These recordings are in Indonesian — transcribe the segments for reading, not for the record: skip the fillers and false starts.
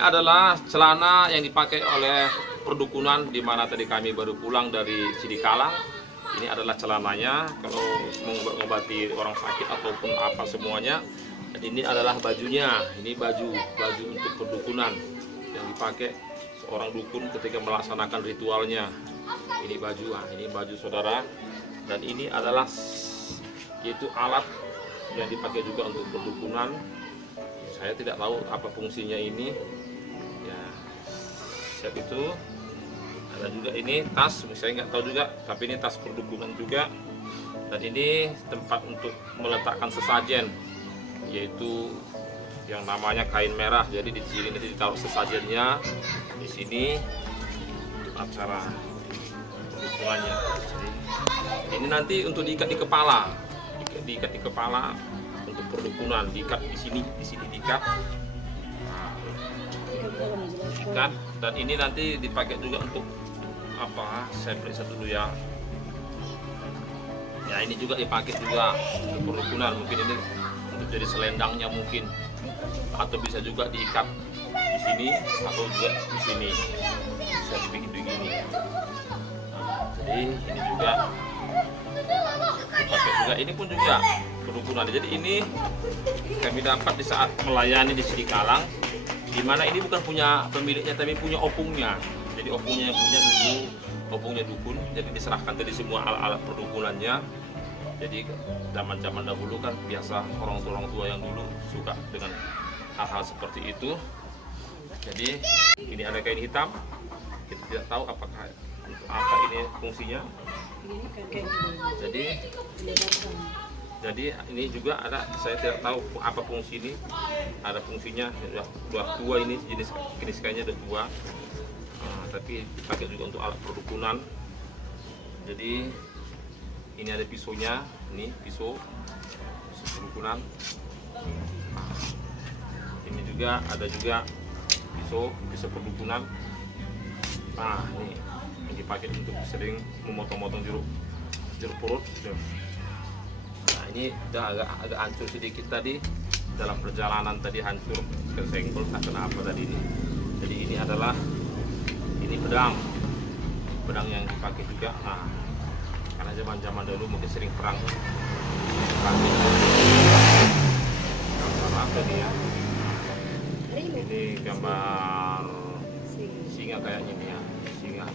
adalah celana yang dipakai oleh perdukunan di mana tadi kami baru pulang dari Sidikalang. Ini adalah celananya kalau mengobati orang sakit ataupun apa semuanya. Dan ini adalah bajunya. Ini baju untuk perdukunan yang dipakai seorang dukun ketika melaksanakan ritualnya. Ini baju saudara. Dan ini adalah yaitu alat yang dipakai juga untuk perdukunan. Saya tidak tahu apa fungsinya ini. Ya, siap itu. Ada juga ini tas, saya nggak tahu juga, tapi ini tas perdukunan juga. Dan ini tempat untuk meletakkan sesajen, yaitu yang namanya kain merah. Jadi di sini nanti ditaruh sesajennya di sini untuk acara perdukunannya. Jadi, ini nanti untuk diikat di kepala, diikat di kepala untuk perdukunan, diikat di sini diikat. Ikat, dan ini nanti dipakai juga untuk apa? Saya periksa dulu ya. Ya ini juga dipakai juga untuk perdukunan, mungkin ini untuk jadi selendangnya mungkin, atau bisa juga diikat di sini atau juga di sini, bisa dibikin begini. Jadi ini juga dipakai juga, ini pun juga perdukunan. Jadi ini kami dapat di saat melayani di Sidikalang, di mana ini bukan punya pemiliknya tapi punya opungnya. Jadi opungnya yang punya dulu, opungnya dukun. Jadi diserahkan tadi semua alat-alat perdukunannya. Jadi zaman-zaman dahulu kan biasa orang tua yang dulu suka dengan hal-hal seperti itu. Jadi ini ada kain hitam. Kita tidak tahu apakah untuk apa ini fungsinya. Jadi ini juga ada, saya tidak tahu apa fungsi ini. Ada fungsinya, dua ini jenis kainnya ada dua. Tapi dipakai juga untuk alat perdukunan. Jadi ini ada pisaunya, ini pisau perdukunan. Ini juga ada juga pisau perdukunan. Nah ini yang dipakai untuk sering memotong-motong jeruk purut. Nah ini udah agak hancur sedikit tadi dalam perjalanan tadi, hancur kesenggol karena apa tadi ini. Jadi ini adalah pedang yang dipakai juga. Nah, karena zaman dulu mungkin sering perang. Gambar apa nih ya? Ini gambar singa kayaknya nih ya, singa.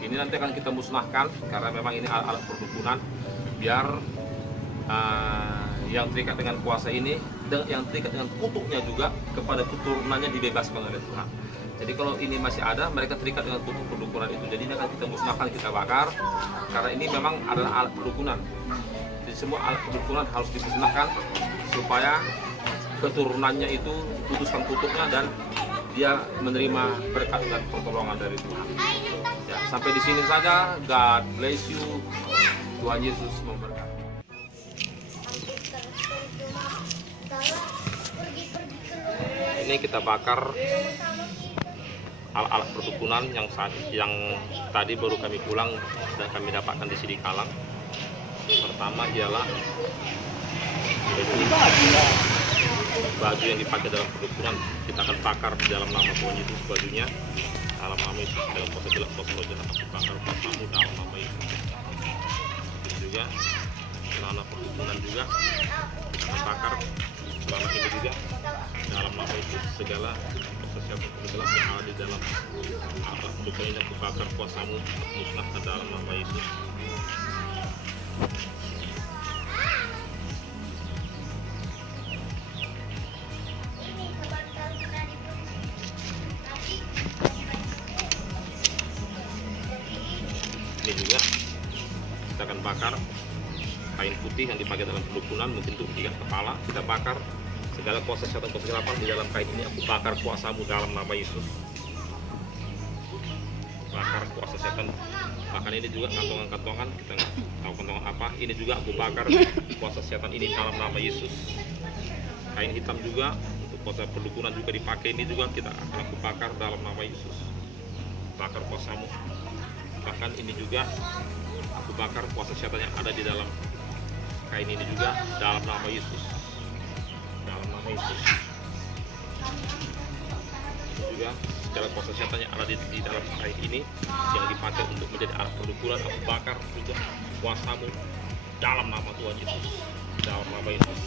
Ini nanti akan kita musnahkan karena memang ini alat perdukunan, biar yang terikat dengan kuasa ini, yang terikat dengan kutuknya juga kepada keturunannya dibebaskan oleh Tuhan. Jadi kalau ini masih ada, mereka terikat dengan kutuk perdukunan itu. Jadi ini akan kita musnahkan, kita bakar, karena ini memang adalah alat perdukunan. Jadi semua alat perdukunan harus dimusnahkan supaya keturunannya itu putuskan kutuknya dan dia menerima berkat dan pertolongan dari Tuhan. Ya, sampai di sini saja. God bless you. Tuhan Yesus memberkati. Ini kita bakar alat-alat perdukunan yang tadi baru kami pulang dan kami dapatkan di Sidikalang. Pertama ialah baju yang dipakai dalam perdukunan, kita akan bakar di dalam nama Tuhan Yesus bajunya. Dalam nama Yesus, dalam kuasa gelap kuasa roh jahat, aku bakar kuasamu dalam nama Yesus. Ini juga celana perdukunan juga kita akan bakar celana ini juga dalam nama Yesus. Segala sesuatu gelap yang ada di dalam alat perdukunan ini aku bakar kuasamu, musnahkan dalam nama Yesus. Ini juga kita akan bakar kain putih yang dipakai dalam perdukunan, mungkin untuk ikat kepala. Kita bakar segala kuasa setan, kuasa kegelapan di dalam kain ini. Aku bakar kuasamu dalam nama Yesus. Bakar kuasa setan. Bahkan ini juga kantongan-kantongan, kita nggak tahu kantongan apa. Ini juga aku bakar kuasa setan ini dalam nama Yesus. Kain hitam juga untuk kuasa perdukunan juga dipakai, ini juga kita akan aku bakar dalam nama Yesus. Bakar kuasamu. Bahkan ini juga aku bakar kuasa setan yang ada di dalam kain ini juga dalam nama Yesus. Yesus. Juga segala kuasa setan yang ada di dalam kain ini yang dipakai untuk menjadi alat perdukunan, aku bakar juga kuasamu dalam nama Tuhan Yesus. Dalam nama Yesus.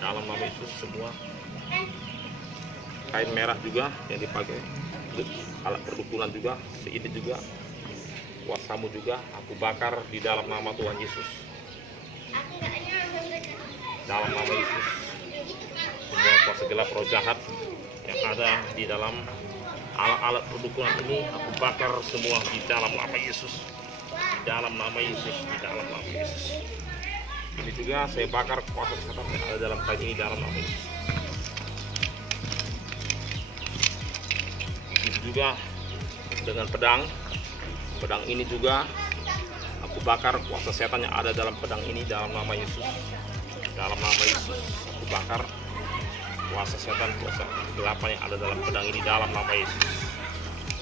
Dalam nama Yesus, semua kain merah juga yang dipakai untuk alat perdukunan juga, ini juga kuasamu juga aku bakar di dalam nama Tuhan Yesus. Dalam nama Yesus, semua kuasa gelap roh jahat yang ada di dalam alat-alat perdukunan ini aku bakar semua di dalam nama Yesus. Di dalam nama Yesus, di dalam nama Yesus. Ini juga saya bakar kuasa setan yang ada dalam kain ini dalam nama Yesus. Ini juga dengan pedang ini juga aku bakar kuasa setan yang ada dalam pedang ini dalam nama Yesus. Dalam nama Yesus aku bakar kuasa setan, kuasa kegelapan yang ada dalam pedang ini dalam nama Yesus.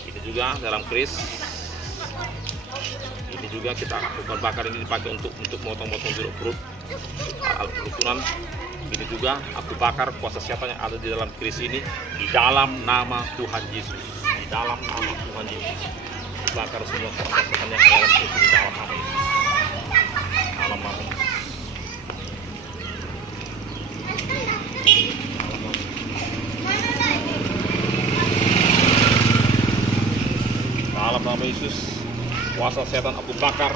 Ini juga dalam keris. Ini juga kita lakukan bakar, ini dipakai untuk motong-motong jeruk perut, alat perdukunan. Ini juga aku bakar kuasa setan yang ada di dalam keris ini di dalam nama Tuhan Yesus. Di dalam nama Tuhan Yesus. Bakar semua kuasa setan yang ada dalam keris ini dalam nama Yesus. Dalam nama Yesus. Dalam nama Yesus, kuasa setan aku bakar,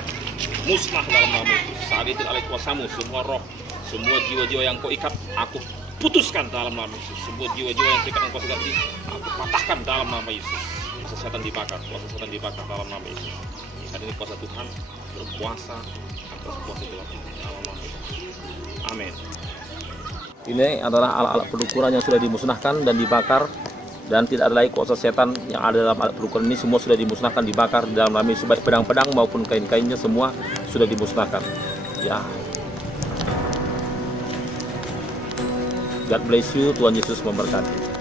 musnah dalam nama Yesus. Saat itu oleh kuasamu, semua roh, semua jiwa-jiwa yang kau ikat, aku putuskan dalam nama Yesus. Semua jiwa-jiwa yang terikat dengan kuasa setan ini, aku patahkan dalam nama Yesus. Kuasa setan dibakar, kuasa setan dibakar dalam nama Yesus. Hari ini kuasa Tuhan berkuasa atas kuasa gelap dalam nama Yesus. Amin. Ini adalah alat-alat perdukunan yang sudah dimusnahkan dan dibakar, dan tidak ada lagi kuasa setan yang ada dalam alat perdukunan ini. Semua sudah dimusnahkan, dibakar dalam nama Yesus. Baik pedang-pedang maupun kain-kainnya semua sudah dimusnahkan. Ya. God bless you. Tuhan Yesus memberkati.